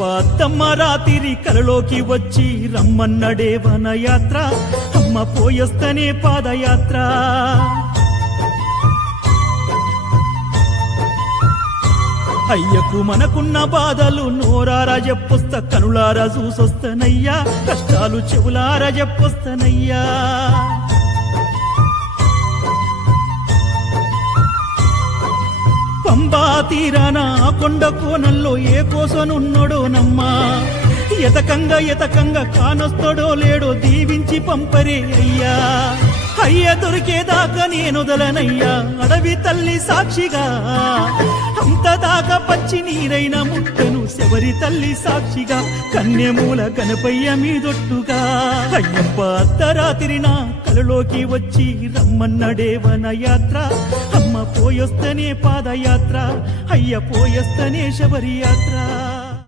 అయ్యప్ప అత్తమ్మ రాతిరి కలలోకి వచ్చి రమ్మన్నడే వనయాత్ర అమ్మ పోయొస్తనే పాదయాత్ర అయ్యకు మనకున్న బాధలు నోరారా చెప్పొస్తా కనులారా చూసొస్తనయ్యా కష్టాలు చెవులారా చెప్పొస్తనయ్యా పంబా తీరాన కొండ కోనల్లో ఏ కోసనున్నడో నమ్మా ఎతకంగా కానొస్తాడో లేడో దీవించి పంపరే అయ్యా అయ్య దొరికేదాకా నేనొదలనయ్యా అడవి తల్లి సాక్షిగా అంతదాకా పచ్చి నీరైన ముట్టను శబరి తల్లి సాక్షిగా కన్యమూల గణపయ్య మీదొట్టుగా అయ్యప్ప అర్ధరాత్రిన కలలోకి వచ్చి రమ్మన్నడే వనయాత్ర అమ్మ పోయొస్తనే పాదయాత్ర అయ్య పోయొస్తనే శబరి యాత్ర